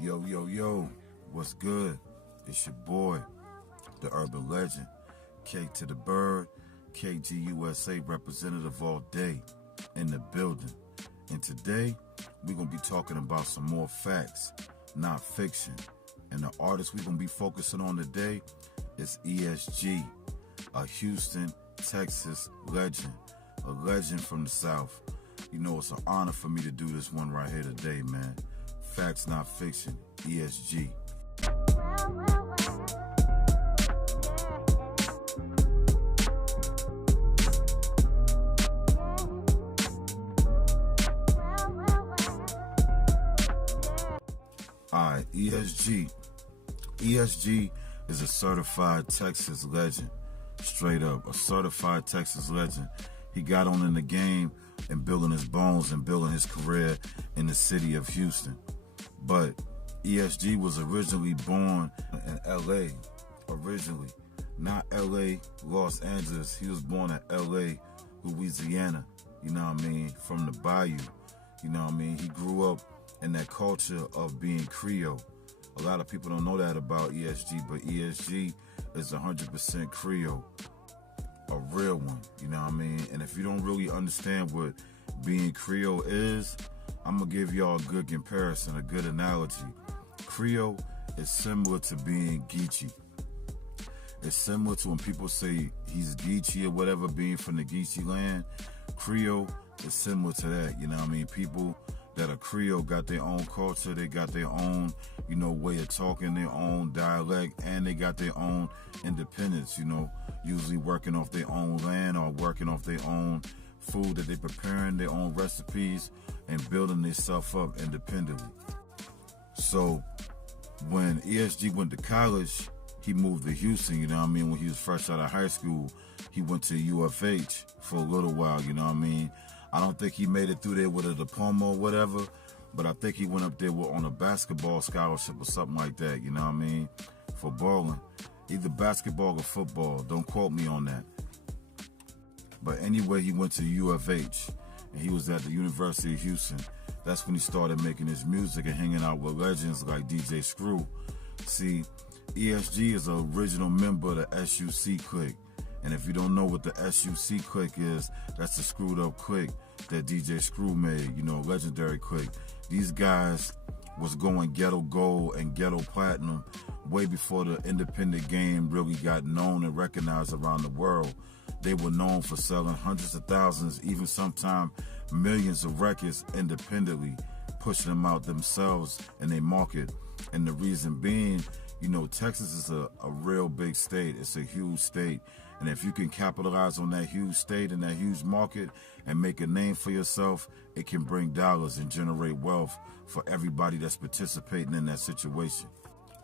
Yo, yo, yo, what's good? It's your boy, the urban legend, K to the Bird, KGUSA representative all day in the building. And today, we're going to be talking about some more facts, not fiction. And the artist we're going to be focusing on today is E.S.G, a Houston, Texas legend, a legend from the South. You know, it's an honor for me to do this one right here today, man. Facts, not fiction. E.S.G. Alright, E.S.G. E.S.G. is a certified Texas legend. Straight up, a certified Texas legend. He got on in the game and building his bones and building his career in the city of Houston. But E.S.G. was originally born in L.A. Originally, not L.A., Los Angeles. He was born in L.A., Louisiana, you know what I mean, from the bayou, you know what I mean. He grew up in that culture of being Creole. A lot of people don't know that about E.S.G., but E.S.G. is 100% Creole, a real one, you know what I mean. And if you don't really understand what being Creole is, I'm going to give y'all a good comparison, a good analogy. Creole is similar to being Geechee. It's similar to when people say he's Geechee or whatever, being from the Geechee land. Creole is similar to that, you know what I mean? People that are Creole got their own culture, they got their own, you know, way of talking, their own dialect, and they got their own independence, you know, usually working off their own land or working off their own food that they're preparing, their own recipes, and building themselves up independently. So when E.S.G. went to college, he moved to Houston, you know what I mean? When he was fresh out of high school, he went to U.F.H. for a little while, you know what I mean? I don't think he made it through there with a diploma or whatever, but I think he went up there on a basketball scholarship or something like that, you know what I mean? For balling. Either basketball or football, don't quote me on that. But anyway, he went to U.F.H. and he was at the University of Houston. That's when he started making his music and hanging out with legends like DJ Screw. See, E.S.G. is an original member of the S.U.C. clique. And if you don't know what the S.U.C. clique is, that's the screwed up clique that DJ Screw made, you know, legendary clique. These guys was going ghetto gold and ghetto platinum way before the independent game really got known and recognized around the world. They were known for selling hundreds of thousands, even sometimes millions of records independently, pushing them out themselves in their market. And the reason being, you know, Texas is a real big state. It's a huge state. And if you can capitalize on that huge state and that huge market and make a name for yourself, it can bring dollars and generate wealth for everybody that's participating in that situation.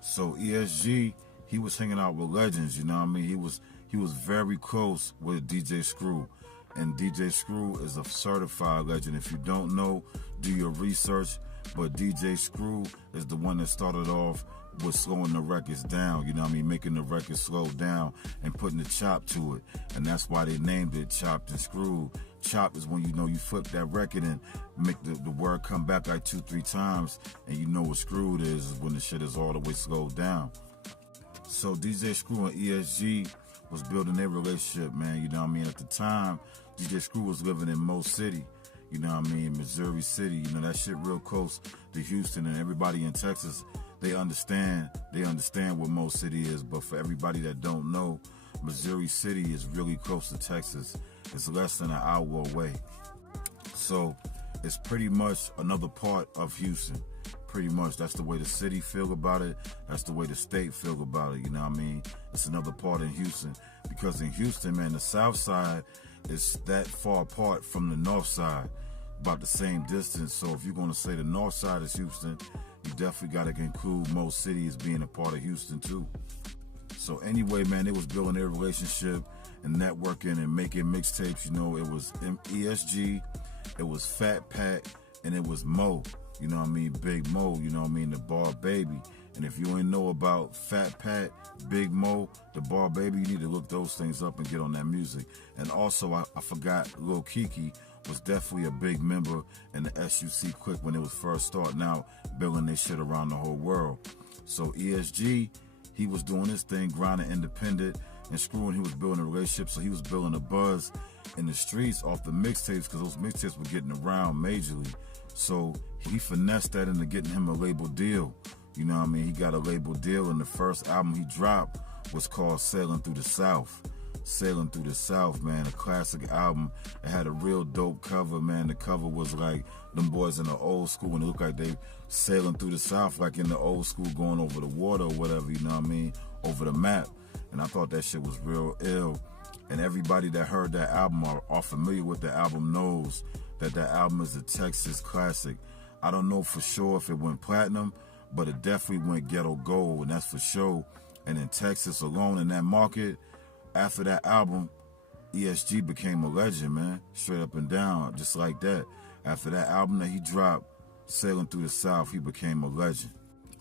So E.S.G., he was hanging out with legends, you know what I mean? He was very close with DJ Screw. And DJ Screw is a certified legend. If you don't know, do your research. But DJ Screw is the one that started off with slowing the records down, you know what I mean, making the records slow down and putting the chop to it. And that's why they named it Chopped and Screwed. Chop is when, you know, you flip that record and make the word come back like 2-3 times, and you know what screwed is when the shit is all the way slowed down. So DJ Screw and E.S.G. was building their relationship, man, you know what I mean? At the time, DJ Screw was living in Mo City, you know what I mean, Missouri City, you know, that shit real close to Houston, and everybody in Texas, they understand what Mo City is. But for everybody that don't know, Missouri City is really close to Texas. It's less than an hour away. So it's pretty much another part of Houston. Pretty much, that's the way the city feel about it. That's the way the state feel about it, you know what I mean? It's another part in Houston. Because in Houston, man, the south side is that far apart from the north side, about the same distance. So if you're going to say the north side is Houston, you definitely got to include most cities being a part of Houston too. So anyway, man, they was building their relationship and networking and making mixtapes. You know, it was E.S.G., it was Fat Pat, and it was Mo. You know what I mean? Big Mo, you know what I mean? The Bar Baby. And if you ain't know about Fat Pat, Big Mo, the Bar Baby, you need to look those things up and get on that music. And also, I forgot Lil Kiki was definitely a big member in the SUC Quick when it was first starting out, building their shit around the whole world. So E.S.G, he was doing his thing, grinding independent and screwing. He was building a relationship, so he was building a buzz in the streets off the mixtapes, because those mixtapes were getting around majorly. So he finessed that into getting him a label deal. You know what I mean? He got a label deal, and the first album he dropped was called Sailing Through the South. Sailing Through the South, man, a classic album. It had a real dope cover, man. The cover was like them boys in the old school, and it looked like they sailing through the South, like in the old school, going over the water or whatever, you know what I mean, over the map. And I thought that shit was real ill. And everybody that heard that album or familiar with the album knows that that album is a Texas classic. I don't know for sure if it went platinum, but it definitely went ghetto gold, and that's for sure. And in Texas alone, in that market, after that album, E.S.G became a legend, man. Straight up and down, just like that. After that album that he dropped, Sailing Through the South, he became a legend.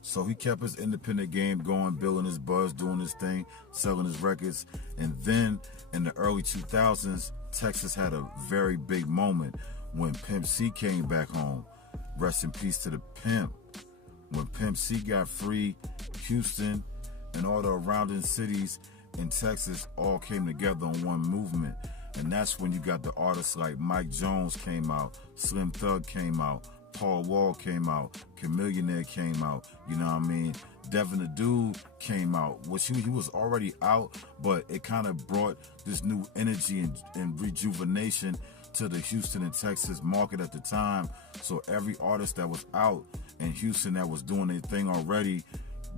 So he kept his independent game going, building his buzz, doing his thing, selling his records. And then in the early 2000s, Texas had a very big moment when Pimp C came back home. Rest in peace to the Pimp. When Pimp C got free, Houston and all the surrounding cities in Texas all came together on one movement. And that's when you got the artists like Mike Jones came out, Slim Thug came out, Paul Wall came out, Chamillionaire came out, you know what I mean? Devin the Dude came out, which he was already out, but it kind of brought this new energy and rejuvenation to the Houston and Texas market at the time. So every artist that was out in Houston that was doing their thing already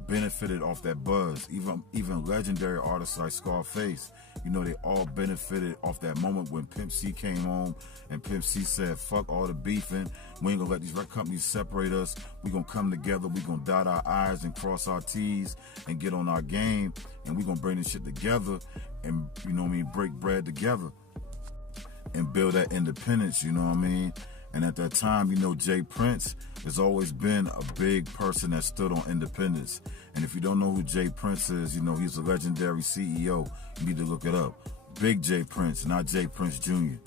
benefited off that buzz. Even legendary artists like Scarface, you know, they all benefited off that moment when Pimp C came home and Pimp C said, fuck all the beefing. We ain't gonna let these record companies separate us. We gonna come together. We gonna dot our I's and cross our T's and get on our game. And we gonna bring this shit together and, you know what I mean, break bread together and build that independence, you know what I mean? And at that time, you know, Jay Prince has always been a big person that stood on independence. And if you don't know who Jay Prince is, you know, he's a legendary CEO. You need to look it up. Big Jay Prince, not Jay Prince Jr.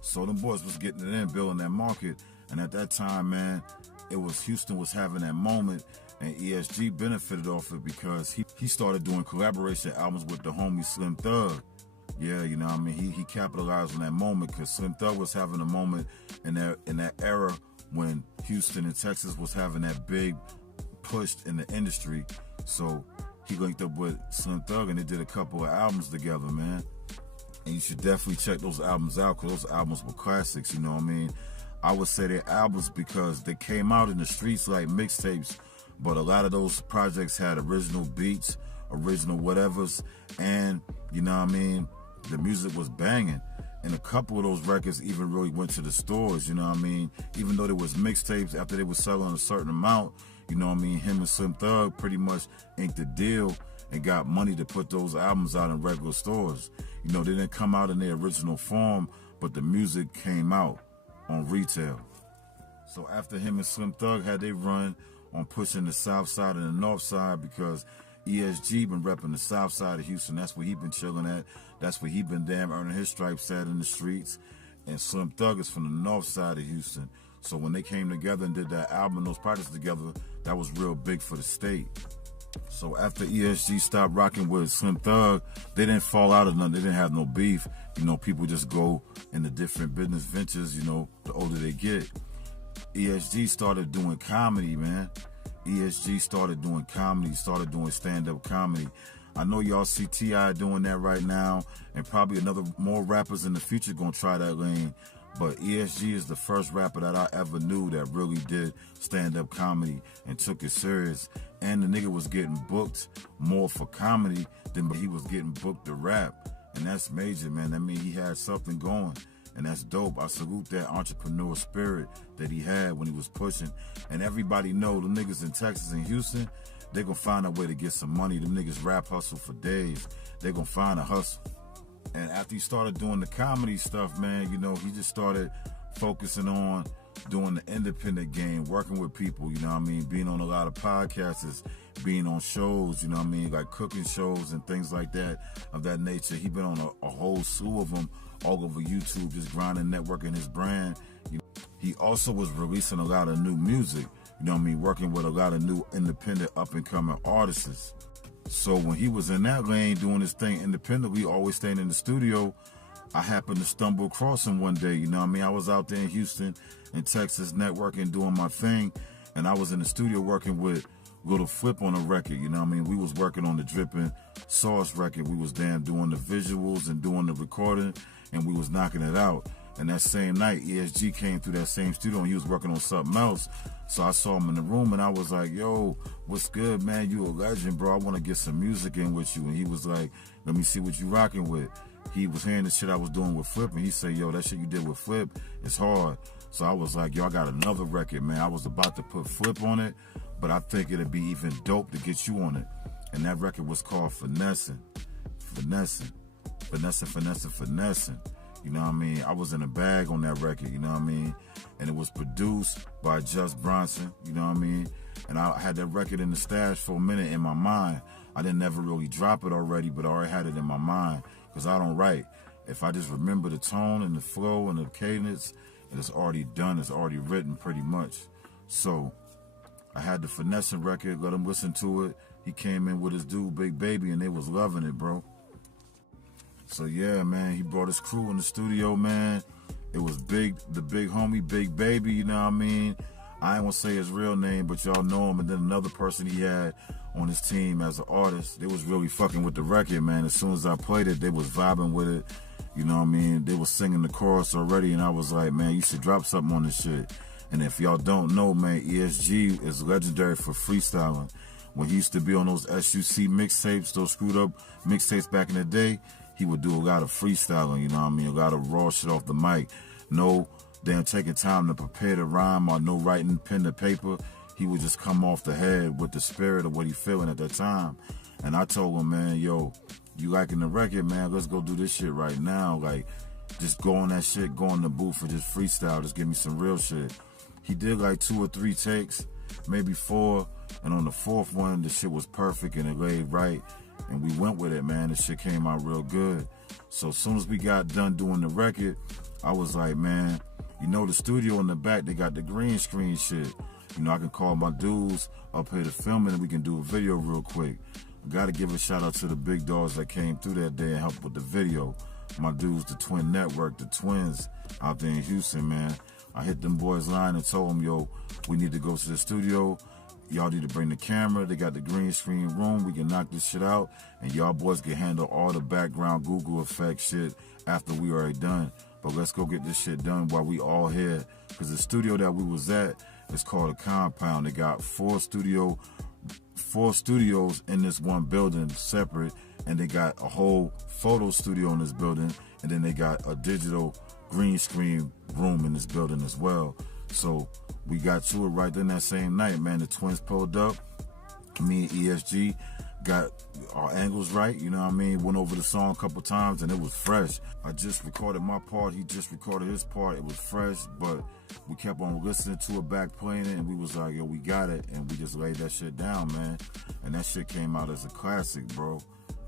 So them boys was getting it in, building that market. And at that time, man, it was Houston was having that moment, and E.S.G benefited off it because he started doing collaboration albums with the homie Slim Thug. Yeah, you know what I mean? He capitalized on that moment because Slim Thug was having a moment in that era when Houston and Texas was having that big push in the industry. So he linked up with Slim Thug and they did a couple of albums together, man. And you should definitely check those albums out because those albums were classics, you know what I mean? I would say they're albums because they came out in the streets like mixtapes, but a lot of those projects had original beats, original whatevers, and, you know what I mean, the music was banging. And a couple of those records even really went to the stores, you know what I mean? Even though there was mixtapes, after they were selling a certain amount, you know what I mean, him and Slim Thug pretty much inked a deal and got money to put those albums out in regular stores. You know, they didn't come out in their original form, but the music came out on retail. So after him and Slim Thug had they run on pushing the south side and the north side, because E.S.G been repping the south side of Houston. That's where he been chilling at. That's where he been damn earning his stripes at in the streets. And Slim Thug is from the north side of Houston. So when they came together and did that album and those projects together, that was real big for the state. So after E.S.G stopped rocking with Slim Thug, they didn't fall out of nothing. They didn't have no beef. You know, people just go into different business ventures, you know, the older they get. E.S.G started doing comedy, man. E.S.G started doing comedy, started doing stand-up comedy. I know y'all see T.I. doing that right now, and probably more rappers in the future gonna try that lane. But E.S.G is the first rapper that I ever knew that really did stand-up comedy and took it serious. And the nigga was getting booked more for comedy than he was getting booked to rap. And that's major, man. I mean, he had something going. And that's dope. I salute that entrepreneur spirit that he had when he was pushing. And everybody know the niggas in Texas and Houston, they gonna find a way to get some money. Them niggas rap hustle for days. They gonna find a hustle. And after he started doing the comedy stuff, man, you know, he just started focusing on doing the independent game, working with people, you know what I mean, being on a lot of podcasts, being on shows, you know what I mean, like cooking shows and things like that of that nature. He been on a whole slew of them all over YouTube, just grinding, networking his brand. He also was releasing a lot of new music, you know what I mean, working with a lot of new independent up-and-coming artists. So when he was in that lane doing his thing independently, always staying in the studio, I happened to stumble across him one day, you know what I mean? I was out there in Houston, in Texas, networking, doing my thing, and I was in the studio working with Little Flip on a record, you know what I mean? We was working on the Drippin' Sauce record. We was doing the visuals and doing the recording, and we was knocking it out. And that same night, E.S.G came through that same studio, and he was working on something else. So I saw him in the room, and I was like, yo, what's good, man? You a legend, bro. I want to get some music in with you. And he was like, let me see what you rocking with. He was hearing the shit I was doing with Flip, and he said, yo, that shit you did with Flip is hard. So I was like, yo, I got another record, man. I was about to put Flip on it, but I think it'd be even dope to get you on it. And that record was called Finessing. Finessing. Finessing, finessing, finessing. You know what I mean? I was in a bag on that record, you know what I mean? And it was produced by Just Bronson, you know what I mean? And I had that record in the stash for a minute in my mind. I didn't never really drop it already, but I already had it in my mind because I don't write. If I just remember the tone and the flow and the cadence, it's already done, it's already written pretty much. So I had the Finessing record, let him listen to it. He came in with his dude, Big Baby, and they was loving it, bro. So yeah, man, he brought his crew in the studio, man. It was the big homie, Big Baby, you know what I mean? I ain't gonna say his real name, but y'all know him. And then another person he had on his team as an artist. They was really fucking with the record, man. As soon as I played it, they was vibing with it. You know what I mean? They was singing the chorus already, and I was like, man, you should drop something on this shit. And if y'all don't know, man, E.S.G is legendary for freestyling. When he used to be on those SUC mixtapes, those screwed up mixtapes back in the day, he would do a lot of freestyling, you know what I mean? A lot of raw shit off the mic. No damn taking time to prepare the rhyme or no writing pen to paper. He would just come off the head with the spirit of what he feeling at that time. And I told him, man, yo, you liking the record, man? Let's go do this shit right now. Like, just go on that shit, go in the booth and just freestyle. Just give me some real shit. He did like 2 or 3 takes, maybe 4. And on the 4th one, the shit was perfect and it laid right. And we went with it, man. The shit came out real good. So as soon as we got done doing the record, I was like, man, you know, the studio in the back, they got the green screen shit. You know, I can call my dudes up here to film it and we can do a video real quick. I got to give a shout out to the big dogs that came through that day and helped with the video. My dudes, the Twin Network, the Twins out there in Houston, man. I hit them boys line and told them, yo, we need to go to the studio. Y'all need to bring the camera. They got the green screen room. We can knock this shit out. And y'all boys can handle all the background Google effect shit after we already done. But let's go get this shit done while we all here. Because the studio that we was at is called a compound. They got 4 studios in this one building separate. And they got a whole photo studio in this building. And then they got a digital green screen room in this building as well. So we got to it right then that same night, man. The Twins pulled up. Me and E.S.G got our angles right, you know what I mean? Went over the song a couple times and it was fresh. I just recorded my part. He just recorded his part. It was fresh, but we kept on listening to it, back playing it, and we was like, yo, we got it. And we just laid that shit down, man. And that shit came out as a classic, bro.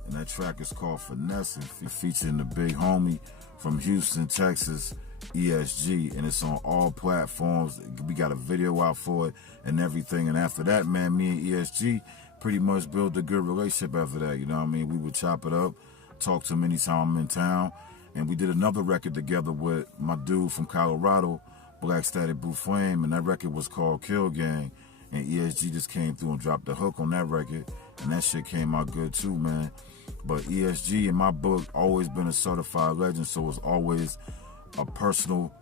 And that track is called Finessing, featuring the big homie from Houston, Texas, E.S.G, and it's on all platforms. We got a video out for it and everything. And after that, man, me and E.S.G pretty much built a good relationship after that, you know what I mean? We would chop it up, talk to him anytime I'm in town. And we did another record together with my dude from Colorado, Black Static Blue Flame, and that record was called Kill Gang. And E.S.G just came through and dropped the hook on that record, and that shit came out good too, man. But E.S.G, in my book, always been a certified legend, so it's always a personal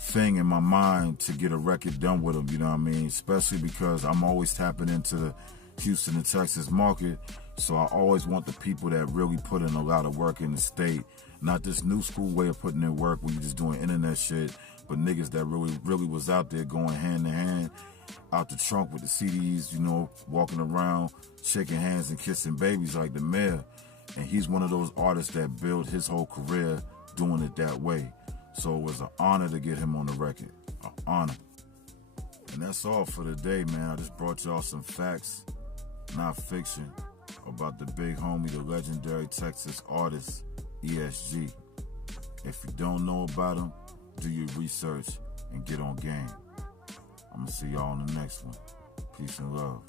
thing in my mind to get a record done with him, you know what I mean? Especially because I'm always tapping into the Houston and Texas market, so I always want the people that really put in a lot of work in the state. Not this new school way of putting in work where you just doing internet shit, but niggas that really was out there going hand in hand, out the trunk with the CDs, you know, walking around, shaking hands and kissing babies like the mayor. And he's one of those artists that built his whole career doing it that way. So it was an honor to get him on the record. An honor. And that's all for today, man. I just brought y'all some facts, not fiction, about the big homie, the legendary Texas artist, E.S.G. If you don't know about him, do your research and get on game. I'm going to see y'all on the next one. Peace and love.